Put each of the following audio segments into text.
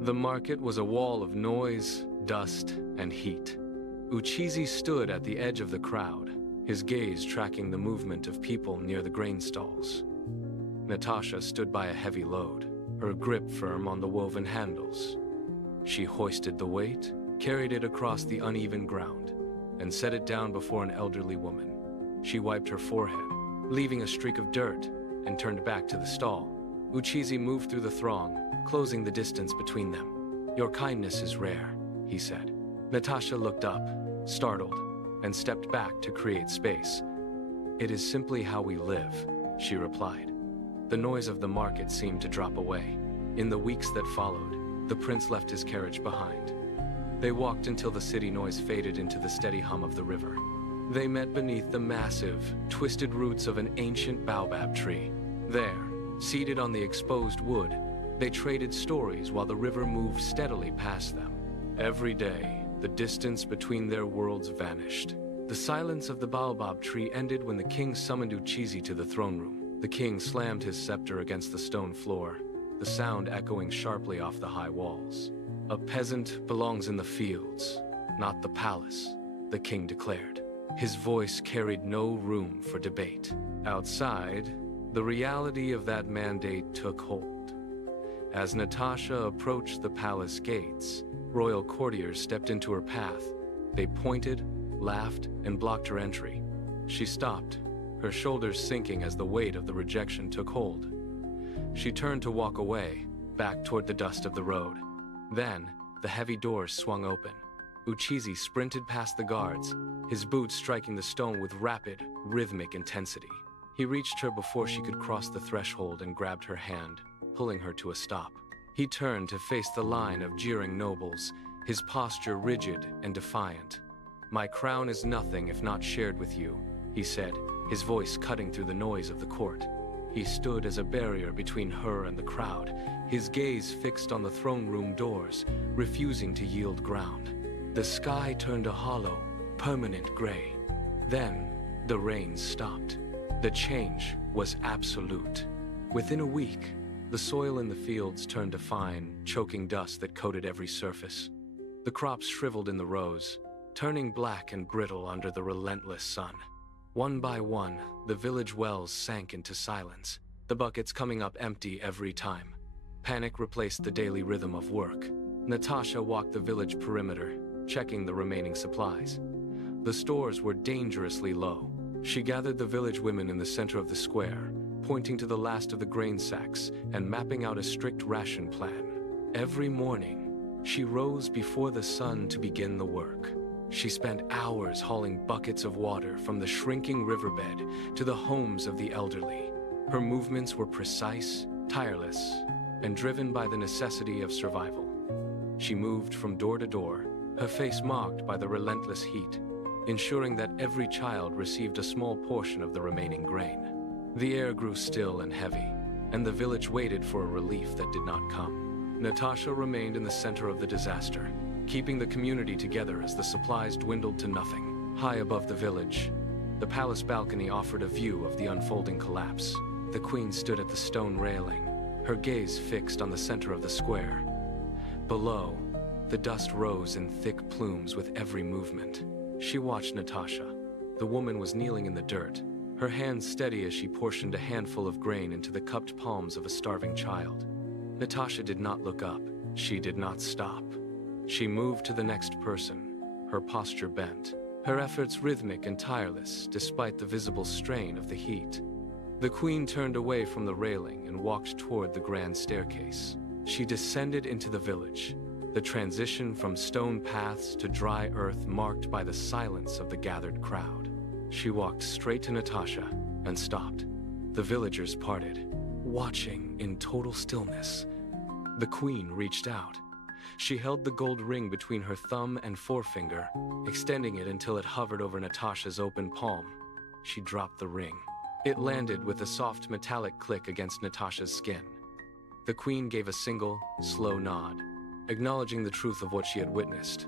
The market was a wall of noise, dust, and heat. Uchizi stood at the edge of the crowd, his gaze tracking the movement of people near the grain stalls. Natasha stood by a heavy load, her grip firm on the woven handles. She hoisted the weight, carried it across the uneven ground, and set it down before an elderly woman. She wiped her forehead, leaving a streak of dirt, and turned back to the stall. Uchizi moved through the throng, closing the distance between them. "Your kindness is rare," he said. Natasha looked up, startled, and stepped back to create space. "It is simply how we live," she replied. The noise of the market seemed to drop away. In the weeks that followed, the prince left his carriage behind. They walked until the city noise faded into the steady hum of the river. They met beneath the massive, twisted roots of an ancient baobab tree. There, seated on the exposed wood, they traded stories while the river moved steadily past them. Every day, the distance between their worlds vanished. The silence of the baobab tree ended when the king summoned Uchizi to the throne room. The king slammed his scepter against the stone floor, the sound echoing sharply off the high walls. "A peasant belongs in the fields, not the palace," the king declared. His voice carried no room for debate. Outside, the reality of that mandate took hold. As Natasha approached the palace gates, royal courtiers stepped into her path. They pointed, laughed, and blocked her entry. She stopped, her shoulders sinking as the weight of the rejection took hold. She turned to walk away, back toward the dust of the road. Then, the heavy doors swung open. Uchizi sprinted past the guards, his boots striking the stone with rapid, rhythmic intensity. He reached her before she could cross the threshold and grabbed her hand, pulling her to a stop. He turned to face the line of jeering nobles, his posture rigid and defiant. "My crown is nothing if not shared with you," he said, his voice cutting through the noise of the court. He stood as a barrier between her and the crowd, his gaze fixed on the throne room doors, refusing to yield ground. The sky turned a hollow, permanent gray. Then, the rain stopped. The change was absolute. Within a week, the soil in the fields turned to fine, choking dust that coated every surface. The crops shriveled in the rows, turning black and brittle under the relentless sun. One by one, the village wells sank into silence, the buckets coming up empty every time. Panic replaced the daily rhythm of work. Natasha walked the village perimeter, checking the remaining supplies. The stores were dangerously low. She gathered the village women in the center of the square, pointing to the last of the grain sacks and mapping out a strict ration plan. Every morning, she rose before the sun to begin the work. She spent hours hauling buckets of water from the shrinking riverbed to the homes of the elderly. Her movements were precise, tireless, and driven by the necessity of survival. She moved from door to door, her face marked by the relentless heat, ensuring that every child received a small portion of the remaining grain. The air grew still and heavy, and the village waited for a relief that did not come. Natasha remained in the center of the disaster, keeping the community together as the supplies dwindled to nothing. High above the village, the palace balcony offered a view of the unfolding collapse. The queen stood at the stone railing, her gaze fixed on the center of the square. Below, the dust rose in thick plumes with every movement. She watched Natasha. The woman was kneeling in the dirt, her hands steady as she portioned a handful of grain into the cupped palms of a starving child. Natasha did not look up. She did not stop. She moved to the next person, her posture bent, her efforts rhythmic and tireless despite the visible strain of the heat. The queen turned away from the railing and walked toward the grand staircase. She descended into the village, the transition from stone paths to dry earth marked by the silence of the gathered crowd. She walked straight to Natasha and stopped. The villagers parted, watching in total stillness. The queen reached out. She held the gold ring between her thumb and forefinger, extending it until it hovered over Natasha's open palm. She dropped the ring. It landed with a soft metallic click against Natasha's skin. The queen gave a single, slow nod, acknowledging the truth of what she had witnessed.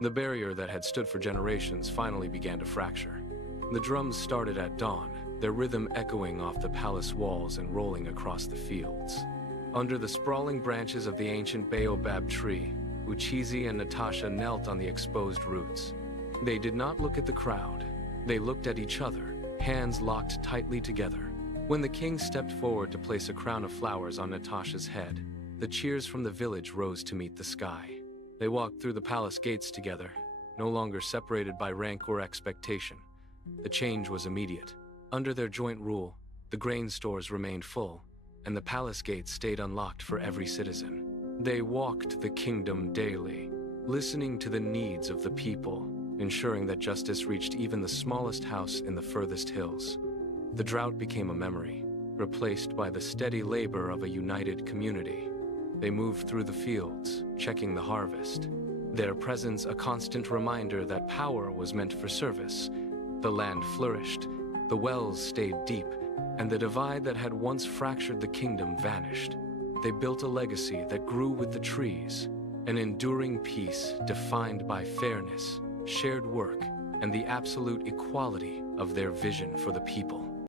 The barrier that had stood for generations finally began to fracture. The drums started at dawn, their rhythm echoing off the palace walls and rolling across the fields. Under the sprawling branches of the ancient baobab tree, Uchizi and Natasha knelt on the exposed roots. They did not look at the crowd. They looked at each other, hands locked tightly together. When the king stepped forward to place a crown of flowers on Natasha's head, the cheers from the village rose to meet the sky. They walked through the palace gates together, no longer separated by rank or expectation. The change was immediate. Under their joint rule, the grain stores remained full, and the palace gates stayed unlocked for every citizen. They walked the kingdom daily, listening to the needs of the people, ensuring that justice reached even the smallest house in the furthest hills. The drought became a memory, replaced by the steady labor of a united community. They moved through the fields, checking the harvest, their presence a constant reminder that power was meant for service. The land flourished, the wells stayed deep, and the divide that had once fractured the kingdom vanished. They built a legacy that grew with the trees, an enduring peace defined by fairness, shared work, and the absolute equality of their vision for the people.